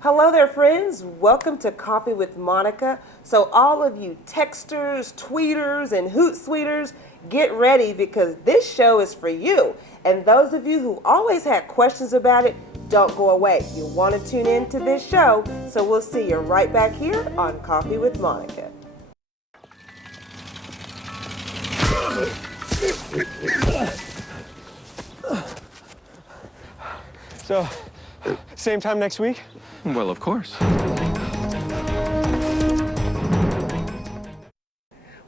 Hello there, friends. Welcome to Coffee with Monica. So, all of you texters, tweeters, and hootsuiters, get ready because this show is for you. And those of you who always had questions about it, don't go away. You'll want to tune in to this show. So, we'll see you right back here on Coffee with Monica. So, same time next week? Well, of course.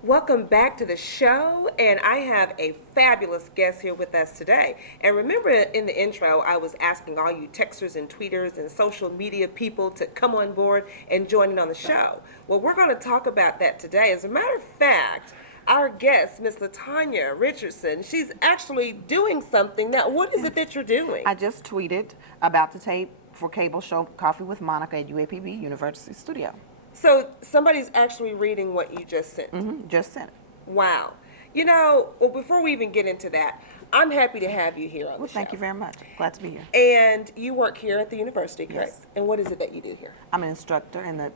Welcome back to the show, and I have a fabulous guest here with us today. And remember in the intro, I was asking all you texters and tweeters and social media people to come on board and join in on the show. Well, we're going to talk about that today. As a matter of fact, our guest, Miss Latonya Richardson, she's actually doing something. Now, what is it that you're doing? I just tweeted about the tape for cable show Coffee with Monica at UAPB University Studio. So somebody's actually reading what you just sent. Just sent it. Wow. You know, well, before we even get into that, I'm happy to have you here on the show. Thank you very much. Glad to be here. And you work here at the university, correct? Yes. And what is it that you do here? I'm an instructor in the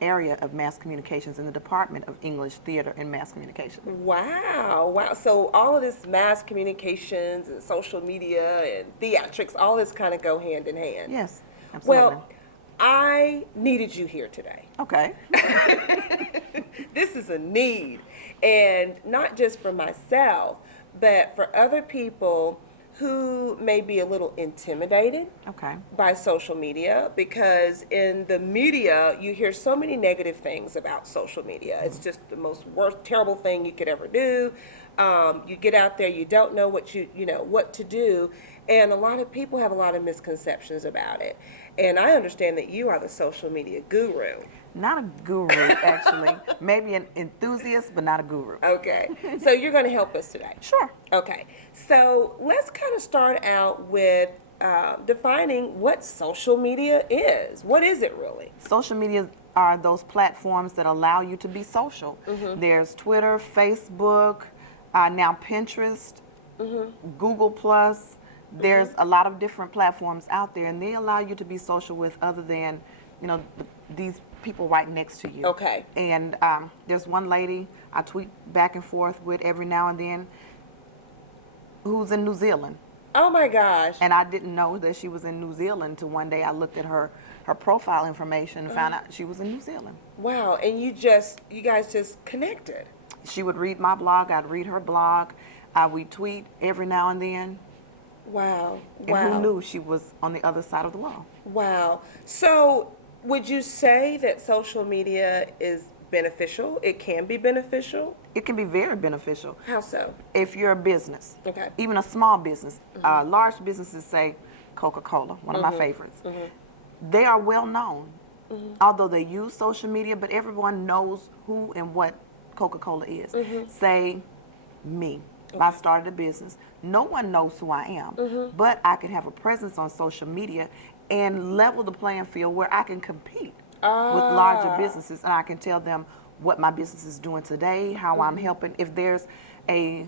area of mass communications in the Department of English, Theater, and Mass Communication. Wow, wow. So all of this mass communications and social media and theatrics, all this kind of go hand in hand. Yes, absolutely. Well, I needed you here today. Okay. This is a need, and not just for myself, but for other people who may be a little intimidated Okay. by social media, because in the media you hear so many negative things about social media. It's just the most worst, terrible thing you could ever do. You get out there, you don't know what what to do, and a lot of people have a lot of misconceptions about it. And I understand that you are the social media guru. Not a guru, actually. Maybe an enthusiast, but not a guru. Okay, so you're going to help us today. Sure. Okay, so let's kind of start out with defining what social media is. What is it really? Social media are those platforms that allow you to be social. There's Twitter, Facebook, now Pinterest, Google Plus. There's a lot of different platforms out there, and they allow you to be social with other than, these people right next to you. Okay. And there's one lady I tweet back and forth with every now and then who's in New Zealand. Oh my gosh. And I didn't know that she was in New Zealand until one day I looked at her profile information and found out she was in New Zealand. Wow, and you guys just connected. She would read my blog, I'd read her blog, we'd tweet every now and then. Wow, And wow. who knew she was on the other side of the world? Wow. So would you say that social media is beneficial? It can be beneficial? It can be very beneficial. How so? If you're a business, Okay. even a small business, large businesses, say Coca-Cola, one of my favorites, they are well known, although they use social media, but everyone knows who and what Coca-Cola is. Say me. I started a business. No one knows who I am, but I can have a presence on social media and level the playing field where I can compete with larger businesses, and I can tell them what my business is doing today, how I'm helping. If there's a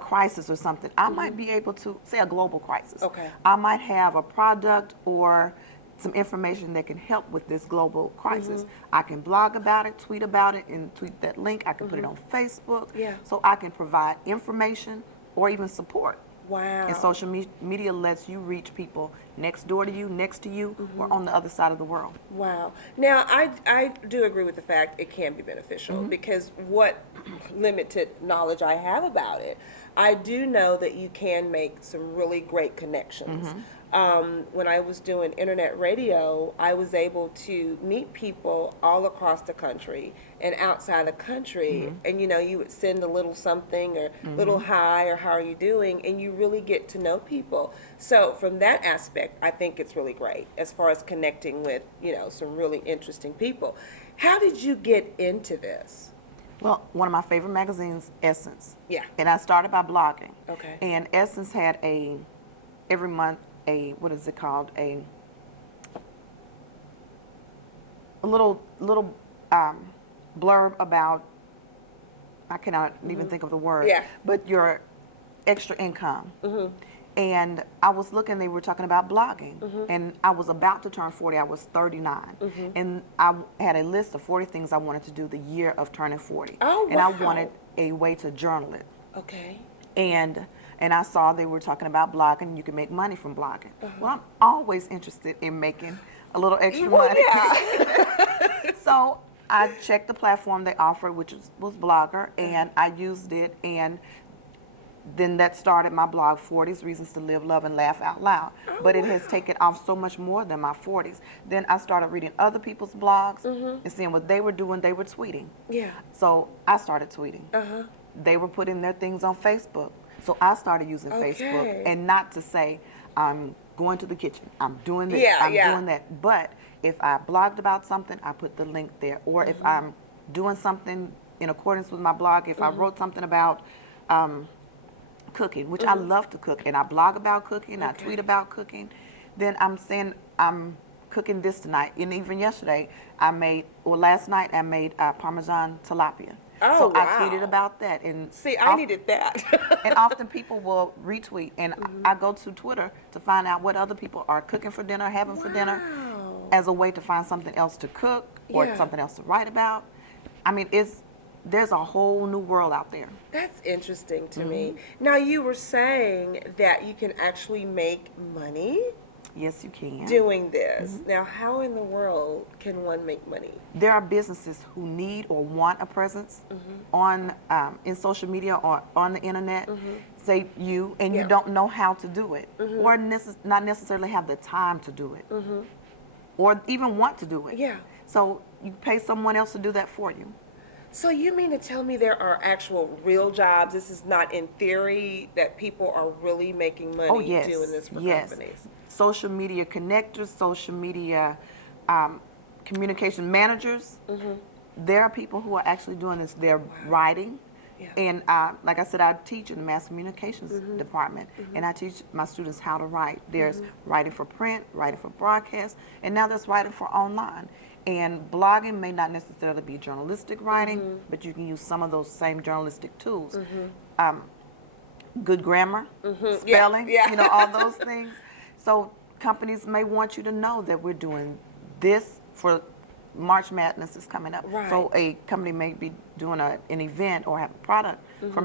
crisis or something, I might be able to, say a global crisis. Okay. I might have a product or some information that can help with this global crisis. I can blog about it, tweet about it, and tweet that link. I can put it on Facebook. Yeah. So I can provide information or even support. Wow. And social media lets you reach people next door to you, next to you, or on the other side of the world. Wow. Now, I do agree with the fact it can be beneficial because what limited knowledge I have about it, I do know that you can make some really great connections. When I was doing internet radio, I was able to meet people all across the country and outside the country, and you would send a little something or little hi or how are you doing, and you really get to know people. So from that aspect, I think it's really great as far as connecting with some really interesting people. How did you get into this? Well, one of my favorite magazines, Essence. Yeah. And I started by blogging. Okay. And Essence had every month, what is it called? A little blurb about, I cannot even think of the word, Yeah. but your extra income. And I was looking, they were talking about blogging. And I was about to turn 40, I was 39. And I had a list of 40 things I wanted to do the year of turning 40. Oh, and I wow. wanted a way to journal it. Okay. And I saw they were talking about blogging, you can make money from blogging. Well, I'm always interested in making a little extra money. Yeah. So I checked the platform they offered, which was Blogger, and I used it, and then that started my blog, 40s Reasons to Live, Love, and Laugh Out Loud. But it has taken off so much more than my 40s. Then I started reading other people's blogs and seeing what they were doing. They were tweeting. Yeah. So I started tweeting. They were putting their things on Facebook. So I started using Facebook, and not to say I'm going to the kitchen, I'm doing this, I'm doing that. But if I blogged about something, I put the link there. Or if I'm doing something in accordance with my blog, if I wrote something about cooking, which I love to cook, and I blog about cooking, I tweet about cooking, then I'm saying I'm cooking this tonight. And even yesterday, last night I made Parmesan tilapia. Oh, so wow. I tweeted about that. And See, I needed that. and often people will retweet, and I go to Twitter to find out what other people are cooking for dinner, having for dinner, as a way to find something else to cook or something else to write about. I mean, there's a whole new world out there. That's interesting to me. Now, you were saying that you can actually make money Yes, you can. doing this. Now, how in the world can one make money? There are businesses who need or want a presence on in social media or on the internet. Say you, and you don't know how to do it, or not necessarily have the time to do it, or even want to do it. Yeah. So you pay someone else to do that for you. So you mean to tell me there are actual real jobs? This is not in theory, that people are really making money doing this for companies? Social media connectors, social media communication managers. There are people who are actually doing this. They're writing. And like I said, I teach in the mass communications department, and I teach my students how to write. There's writing for print, writing for broadcast, and now there's writing for online. And blogging may not necessarily be journalistic writing, but you can use some of those same journalistic tools. Good grammar, spelling, you know, all those things. So companies may want you to know that we're doing this for March Madness is coming up. So a company may be doing an event or have a product for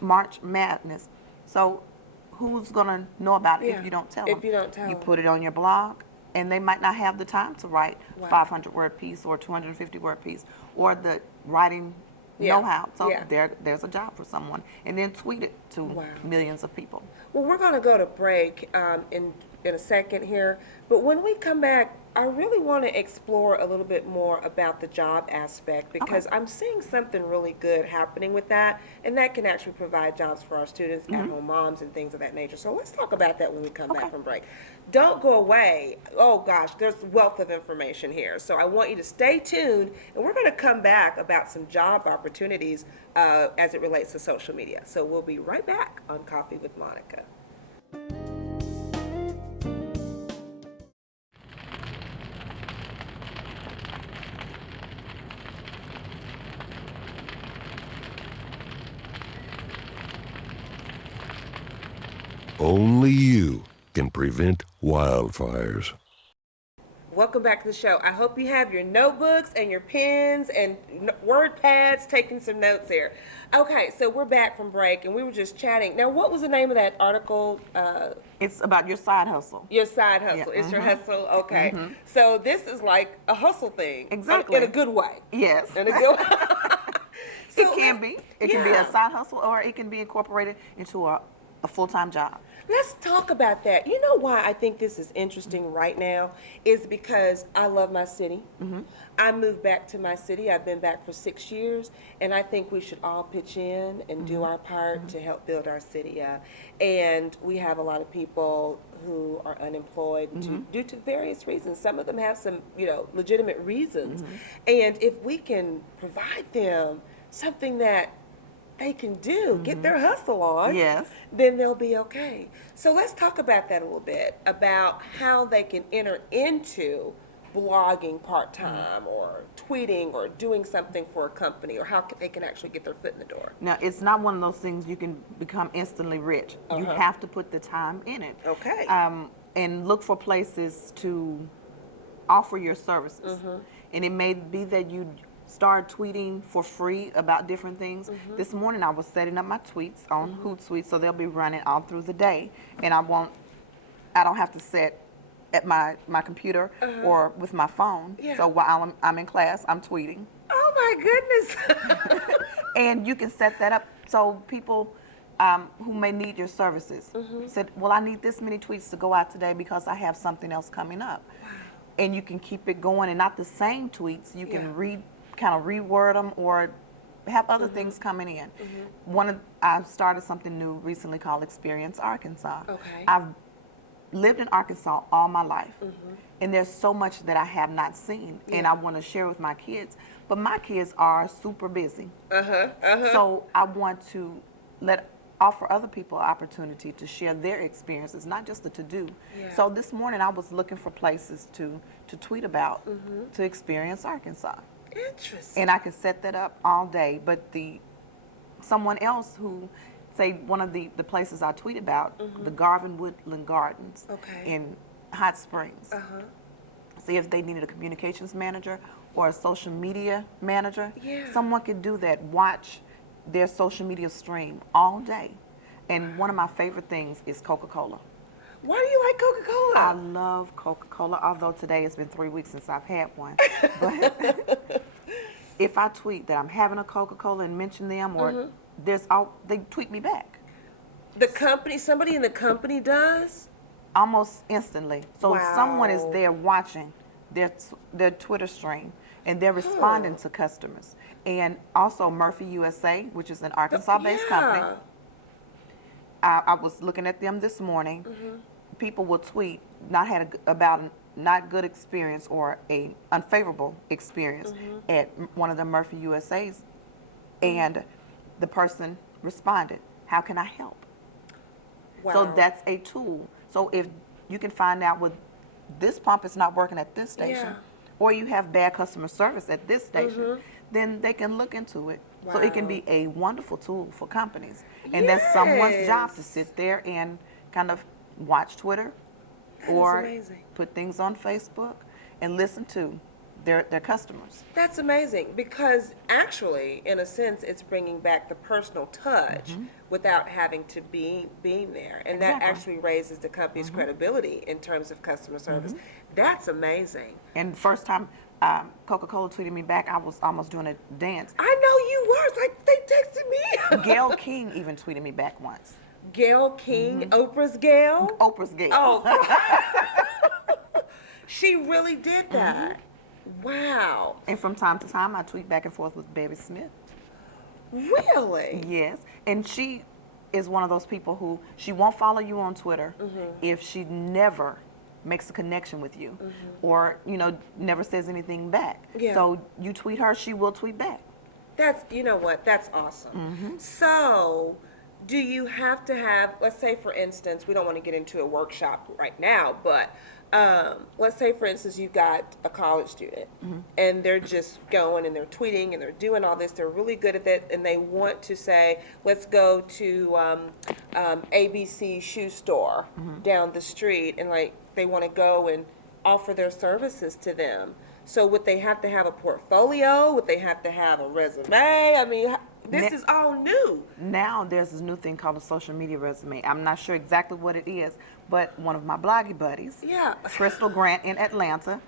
March Madness. So who's going to know about it if you don't tell them? If you don't tell You them. put it on your blog, and they might not have the time to write 500-word piece or 250-word piece or the writing know-how. So there's a job for someone. And then tweet it to millions of people. Well, we're going to go to break in a second here. But when we come back, I really want to explore a little bit more about the job aspect, because I'm seeing something really good happening with that, and that can actually provide jobs for our students, at-home moms, and things of that nature. So let's talk about that when we come back from break. Don't go away. Oh, gosh, there's a wealth of information here. So I want you to stay tuned, and we're going to come back about some job opportunities as it relates to social media. So we'll be right back on Coffee with Monica. Only you can prevent wildfires. Welcome back to the show. I hope you have your notebooks and your pens and word pads, taking some notes here. Okay, so we're back from break, and we were just chatting. Now, what was the name of that article? It's about your side hustle. Your side hustle. It's your hustle. Okay. So this is like a hustle thing. Exactly. In a good way. Yes. In a good way. It can be. It can be a side hustle, or it can be incorporated into a full-time job. Let's talk about that. You know why I think this is interesting right now is because I love my city. I moved back to my city. I've been back for 6 years, and I think we should all pitch in and do our part to help build our city up. And we have a lot of people who are unemployed due to various reasons. Some of them have some, legitimate reasons. And if we can provide them something that they can do, get their hustle on, then they'll be okay. So let's talk about that a little bit, about how they can enter into blogging part-time or tweeting or doing something for a company, or how they can actually get their foot in the door? Now, it's not one of those things you can become instantly rich. You have to put the time in it. Okay. And look for places to offer your services. And it may be that you start tweeting for free about different things. This morning I was setting up my tweets on Hootsuite, so they'll be running all through the day, and I don't have to set at my computer or with my phone. Yeah. So while I'm in class, I'm tweeting. Oh my goodness. And you can set that up so people who may need your services said, well, I need this many tweets to go out today because I have something else coming up. Wow. And you can keep it going, and not the same tweets. You can kind of reword them or have other things coming in. I've started something new recently called Experience Arkansas. Okay. I've lived in Arkansas all my life, and there's so much that I have not seen, and I want to share with my kids. But my kids are super busy, so I want to offer other people an opportunity to share their experiences, not just the to-do. Yeah. So this morning I was looking for places to tweet about to Experience Arkansas. Interesting. And I could set that up all day, but someone else who, say one of the places I tweet about, the Garvin Woodland Gardens in Hot Springs. See if they needed a communications manager or a social media manager. Yeah. Someone could do that, watch their social media stream all day. And one of my favorite things is Coca-Cola. Why do you like Coca-Cola? I love Coca-Cola, although today it's been 3 weeks since I've had one. But if I tweet that I'm having a Coca-Cola and mention them, or they tweet me back. The company, somebody in the company does? Almost instantly. So someone is there watching their Twitter stream, and they're responding to customers. And also Murphy USA, which is an Arkansas-based company. I was looking at them this morning. People will tweet about a not good experience or a unfavorable experience at one of the Murphy USA's, and the person responded, how can I help? Wow. So that's a tool. So if you can find out what this pump is not working at this station, or you have bad customer service at this station, then they can look into it. Wow. So it can be a wonderful tool for companies. And that's someone's job to sit there and kind of watch Twitter or put things on Facebook and listen to their customers. That's amazing, because actually, in a sense, it's bringing back the personal touch without having to be being there. And that actually raises the company's credibility in terms of customer service. That's amazing. And the first time Coca-Cola tweeted me back, I was almost doing a dance. I know you were. It's like, they texted me. Gail King even tweeted me back once. Gail King, Oprah's Gail? Oprah's Gail. Oh. She really did that. Wow. And from time to time, I tweet back and forth with Baby Smith. Really? Yes. And she is one of those people who, she won't follow you on Twitter if she never makes a connection with you or, never says anything back. Yeah. So you tweet her, she will tweet back. That's, you know what, that's awesome. So, do you have to have, let's say for instance, we don't want to get into a workshop right now, but let's say for instance you've got a college student and they're just going and they're tweeting and they're doing all this, they're really good at it, and they want to say, let's go to ABC shoe store down the street, and like they want to go and offer their services to them. So would they have to have a portfolio? Would they have to have a resume? I mean, this is all new. Now there's this new thing called a social media resume. I'm not sure exactly what it is, but one of my bloggy buddies, Crystal Grant in Atlanta,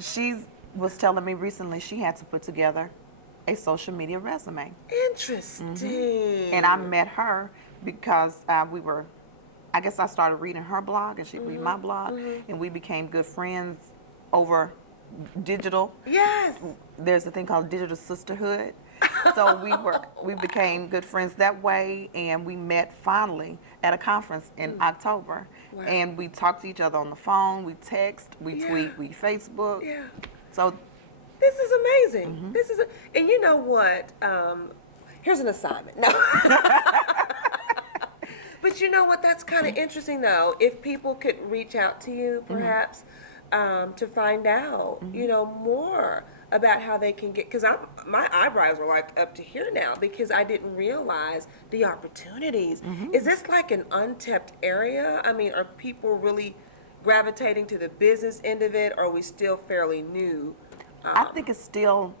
she was telling me recently she had to put together a social media resume. Interesting. And I met her because I guess I started reading her blog and she'd read my blog, and we became good friends over digital. Yes. There's a thing called digital sisterhood. So we became good friends that way, and we met finally at a conference in October. Wow. And we talk to each other on the phone, we text, we tweet, we Facebook. Yeah. So this is amazing. This is and you know what? Here's an assignment. No. But you know what? That's kind of interesting, though. If people could reach out to you, perhaps, to find out, more about how they can get, because my eyebrows are like up to here now because I didn't realize the opportunities. Is this like an untapped area? I mean, are people really gravitating to the business end of it, or are we still fairly new? I think it's still,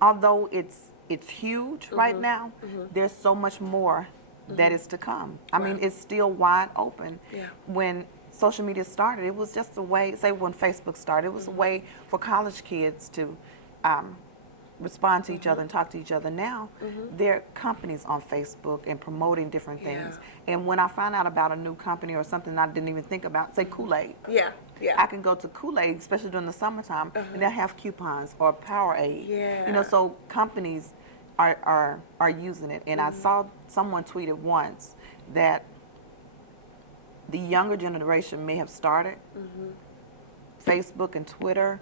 although it's huge right now, there's so much more that is to come. I mean, it's still wide open. Yeah. When social media started, it was just a way, say when Facebook started, it was a way for college kids to respond to each other and talk to each other. Now, there are companies on Facebook and promoting different things. And when I find out about a new company or something I didn't even think about, say Kool-Aid. Yeah. I can go to Kool-Aid, especially during the summertime, and they'll have coupons or Powerade. Yeah. So companies are using it. And I saw someone tweeted once that the younger generation may have started Facebook and Twitter,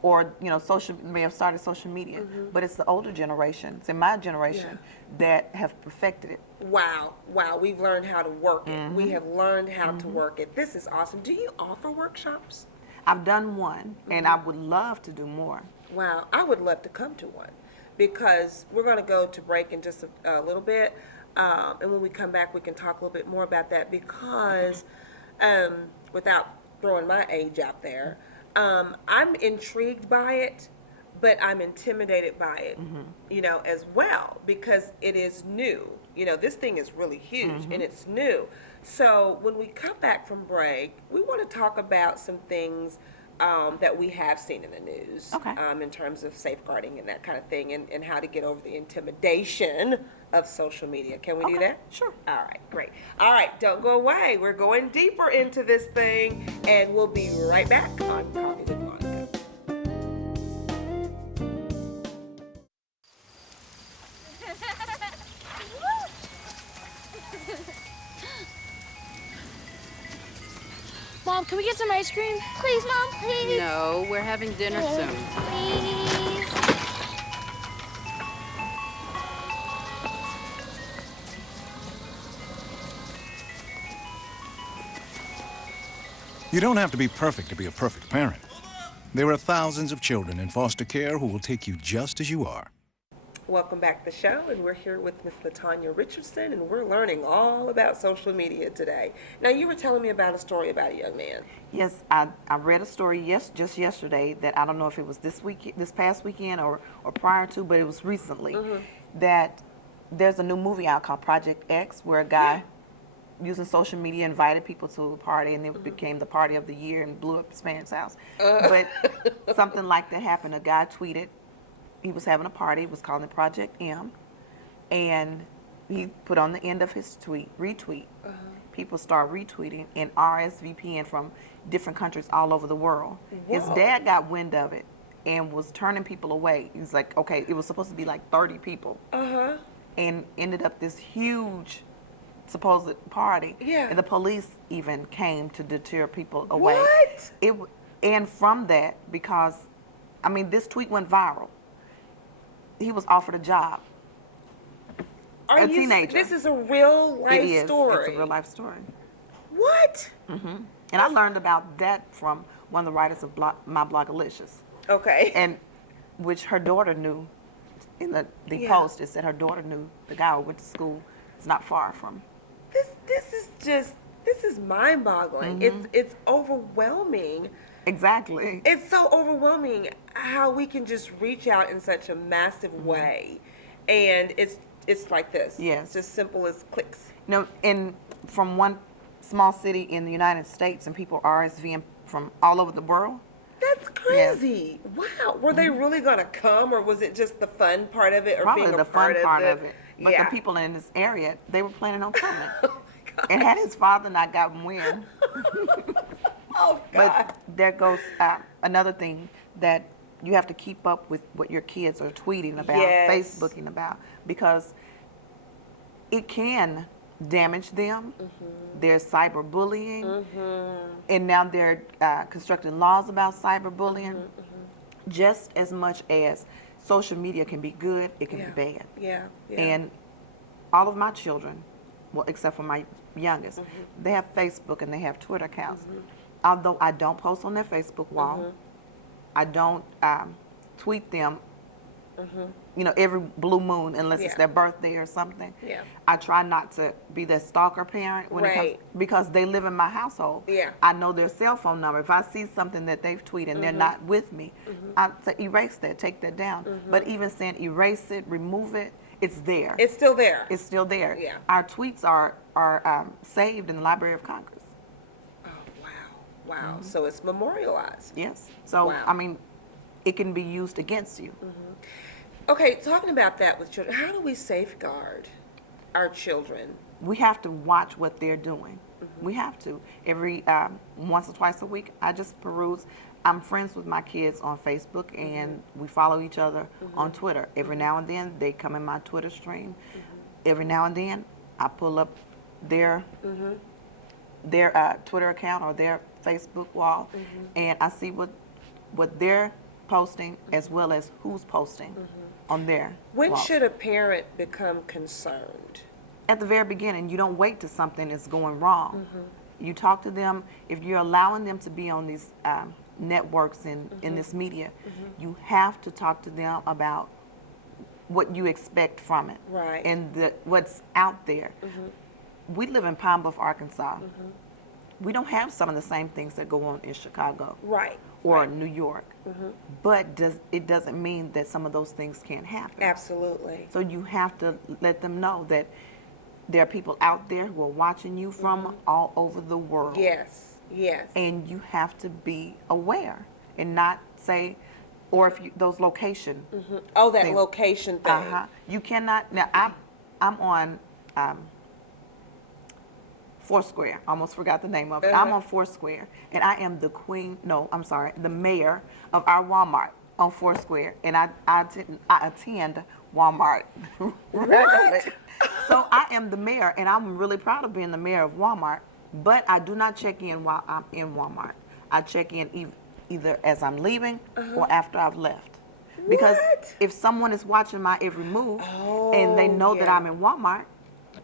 or may have started social media, but it's the older generations, in my generation, that have perfected it. Wow, we've learned how to work it. We have learned how to work it. This is awesome. Do you offer workshops? I've done one, and I would love to do more. Wow, I would love to come to one, because we're going to go to break in just a little bit, and when we come back we can talk a little bit more about that, because without throwing my age out there, I'm intrigued by it, but I'm intimidated by it, as well, because it is new. This thing is really huge, and it's new. So when we come back from break, we want to talk about some things that we have seen in the news, in terms of safeguarding and that kind of thing, and how to get over the intimidation of social media. Can we do that? Sure. All right, great. All right, don't go away. We're going deeper into this thing, and we'll be right back on Coffee with Monica. Mom, can we get some ice cream? Please, Mom, please. No, we're having dinner soon. Please. You don't have to be perfect to be a perfect parent. There are thousands of children in foster care who will take you just as you are. Welcome back to the show, and we're here with Miss Latonya Richardson, and we're learning all about social media today. Now, you were telling me about a story about a young man. Yes, I read a story just yesterday that I don't know if it was this past weekend or prior to, but it was recently, that there's a new movie out called Project X, where a guy using social media invited people to a party, and it became the party of the year and blew up his parents' house. But something like that happened. A guy tweeted he was having a party. It was called the Project M, and he put on the end of his tweet, retweet. People start retweeting and RSVPing from different countries all over the world. His dad got wind of it and was turning people away. He's like, okay, it was supposed to be like 30 people, and ended up this huge supposed party. And the police even came to deter people away. What? And from that, because I mean, this tweet went viral. He was offered a job. A teenager. This is a real life story. It's a real life story. What? And I learned about that from one of the writers of My Blogalicious. Okay. And which her daughter knew. In the post, it said her daughter knew the guy who went to school. It's not far from. This is mind-boggling. It's overwhelming. Exactly. It's so overwhelming how we can just reach out in such a massive way, and it's like this. Yes. It's as simple as clicks. From one small city in the United States, and people RSVPing from all over the world. That's crazy. Yes. Wow. Were they really going to come, or was it just the fun part of it, or probably being a the fun part of it? But yeah. the people in this area, they were planning on coming. Oh my God. And had his father not gotten wind. Oh God. But there goes another thing, that you have to keep up with what your kids are tweeting about, Facebooking about, because it can damage them. There's cyberbullying, and now they're constructing laws about cyberbullying. Just as much as social media can be good, it can be bad. Yeah. And all of my children, well, except for my youngest, they have Facebook and they have Twitter accounts. although I don't post on their Facebook wall, I don't tweet them, you know, every blue moon unless it's Yeah. their birthday or something. Yeah. I try not to be the stalker parent when it comes, Right. because they live in my household. Yeah. I know their cell phone number. If I see something that they've tweeted and they're not with me, I say erase that, take that down. But even saying erase it, remove it, it's there. It's still there. It's still there. Yeah. Our tweets are saved in the Library of Congress. Oh, wow. Wow. So it's memorialized. Yes. So, Wow. I mean, it can be used against you. Okay, talking about that with children, how do we safeguard our children? We have to watch what they're doing. We have to. Every once or twice a week, I just peruse. I'm friends with my kids on Facebook, and we follow each other on Twitter. Every now and then, they come in my Twitter stream. Every now and then, I pull up their Twitter account or their Facebook wall, and I see what they're posting as well as who's posting on their When wall. should a parent become concerned? At the very beginning, you don't wait till something is going wrong. You talk to them. If you're allowing them to be on these networks and in this media, you have to talk to them about what you expect from it. Right. And what's out there. We live in Pine Bluff, Arkansas. We don't have some of the same things that go on in Chicago Right. or right. New York. But it doesn't mean that some of those things can't happen. Absolutely. So you have to let them know that there are people out there who are watching you from all over the world. Yes. Yes. And you have to be aware and not say, or if you, those location. Oh, that thing. location thing. You cannot, now I'm on Foursquare. I almost forgot the name of it. I'm on Foursquare, and I am the queen, no, I'm sorry, the mayor of our Walmart on Foursquare, and I attend Walmart regularly. So I am the mayor, and I'm really proud of being the mayor of Walmart, but I do not check in while I'm in Walmart. I check in either as I'm leaving or after I've left. Because What? if someone is watching my every move and they know that yeah. I'm in Walmart,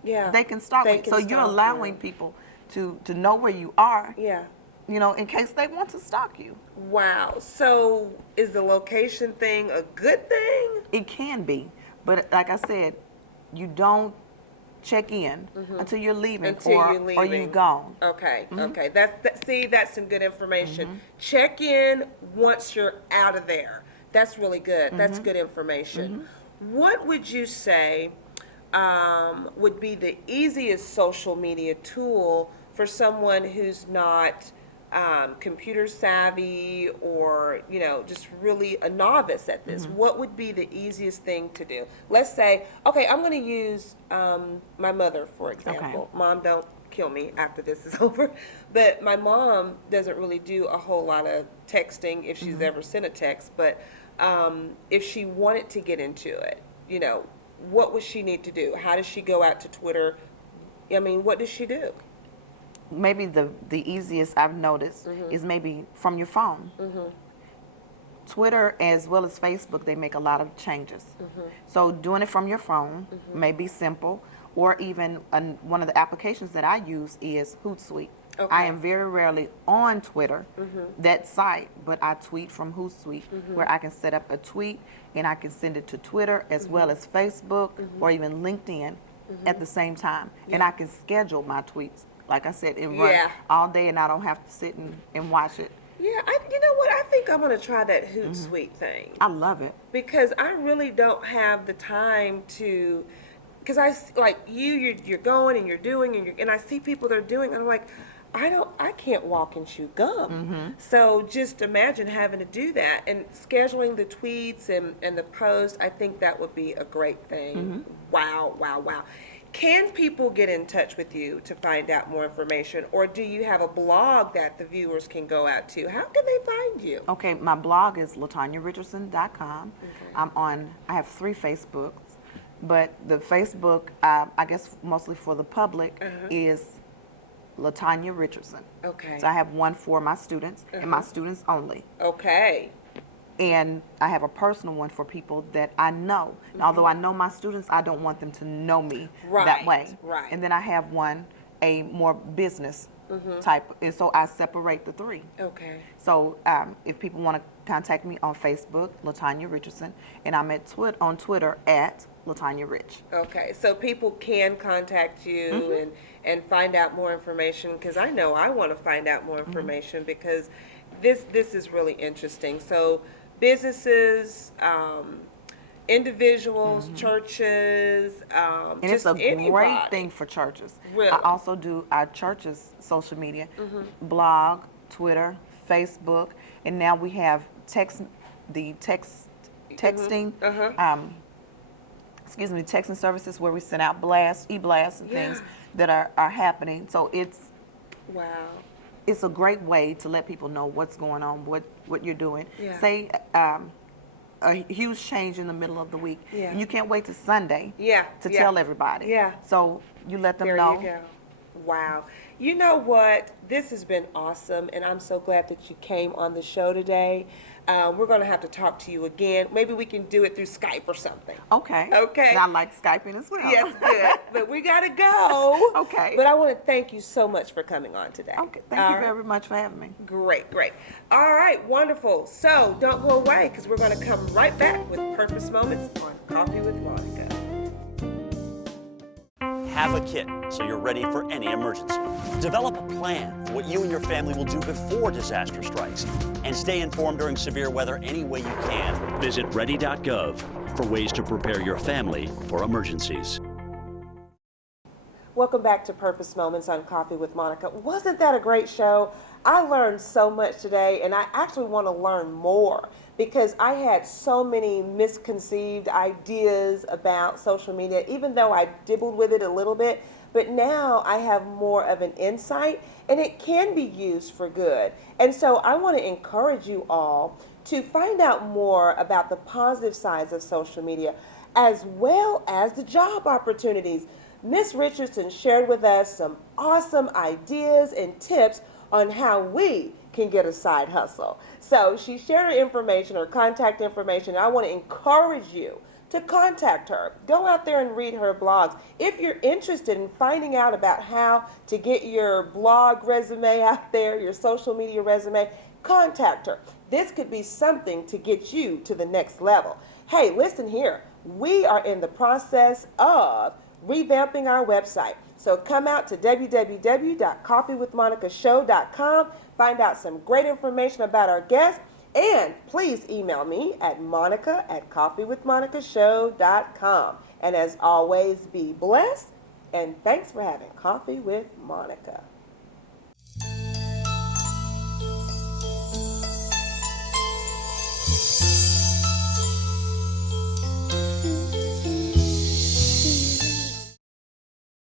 Yeah. they can stalk They me. can So you're stalk allowing you. people to know where you are, Yeah. you know, in case they want to stalk you. Wow. So is the location thing a good thing? It can be, but like I said, you don't check in until you're leaving, Until or, you're or you're leaving. gone. Okay. Okay. See, that's some good information. Check in once you're out of there. That's really good. That's good information. What would you say would be the easiest social media tool for someone who's not computer savvy, or just really a novice at this? What would be the easiest thing to do? Let's say, okay, I'm going to use my mother, for example. Mom, don't kill me after this is over, but my mom doesn't really do a whole lot of texting, if she's ever sent a text. But if she wanted to get into it, what would she need to do? How does she go out to Twitter? I mean, what does she do? Maybe the easiest I've noticed is maybe from your phone. Twitter as well as Facebook, they make a lot of changes. So doing it from your phone may be simple, or even one of the applications that I use is Hootsuite. Okay. I am very rarely on Twitter, that site, but I tweet from Hootsuite, where I can set up a tweet and I can send it to Twitter as well as Facebook or even LinkedIn at the same time. And I can schedule my tweets. Like I said, it runs all day, and I don't have to sit and watch it. Yeah, you know what? I think I'm going to try that Hootsuite thing. I love it. Because I really don't have the time to, because like you're going and you're doing, and I see people that are doing, and I'm like, I can't walk and chew gum. So just imagine having to do that, and scheduling the tweets and the posts. I think that would be a great thing. Wow, wow, wow. Can people get in touch with you to find out more information, or do you have a blog that the viewers can go out to? How can they find you? Okay, my blog is LatonyaRichardson.com. I have 3 Facebooks, but the Facebook, I guess mostly for the public, is Latonya Richardson. Okay. So I have one for my students, and my students only. Okay. And I have a personal one for people that I know. And although I know my students, I don't want them to know me that way. Right. And then I have one, a more business type, and so I separate the three. Okay. So if people want to contact me on Facebook, Latonya Richardson, and I'm at on Twitter at Latonya Rich. Okay, so people can contact you and find out more information, because I know I want to find out more information because this is really interesting. So businesses, individuals, churches, And just it's a anybody. great thing for churches. Really? I also do our church's social media, blog, Twitter, Facebook, and now we have texting, texting services where we send out e-blasts and things that are happening. So Wow. it's a great way to let people know what's going on, what you're doing. Yeah. Say a huge change in the middle of the week. Yeah. And you can't wait to Sunday to Yeah. tell everybody. Yeah. So you let them There know. you go. Wow. You know what? This has been awesome, and I'm so glad that you came on the show today. We're going to have to talk to you again. Maybe we can do it through Skype or something. Okay. Okay. And I like Skyping as well. Yes, good. But we got to go. Okay. But I want to thank you so much for coming on today. Okay. Thank you very much for having me. Great, great. All right, wonderful. So don't go away, because we're going to come right back with Purpose Moments on Coffee with Monica. Have a kit so you're ready for any emergency. Develop a plan for what you and your family will do before disaster strikes. And stay informed during severe weather any way you can. Visit ready.gov for ways to prepare your family for emergencies. Welcome back to Purpose Moments on Coffee with Monica. Wasn't that a great show? I learned so much today, and I actually want to learn more because I had so many misconceived ideas about social media, even though I dibbled with it a little bit. But now I have more of an insight, and it can be used for good. And so I want to encourage you all to find out more about the positive sides of social media, as well as the job opportunities. Miss Richardson shared with us some awesome ideas and tips on how we can get a side hustle. So she shared her information, her contact information, and I want to encourage you to contact her. Go out there and read her blogs. If you're interested in finding out about how to get your blog resume out there, your social media resume, contact her. This could be something to get you to the next level. Hey, listen here. We are in the process of revamping our website. So come out to www.coffeewithmonicashow.com, find out some great information about our guests, and please email me at monica@coffeewithmonicashow.com. And as always, be blessed, and thanks for having Coffee with Monica.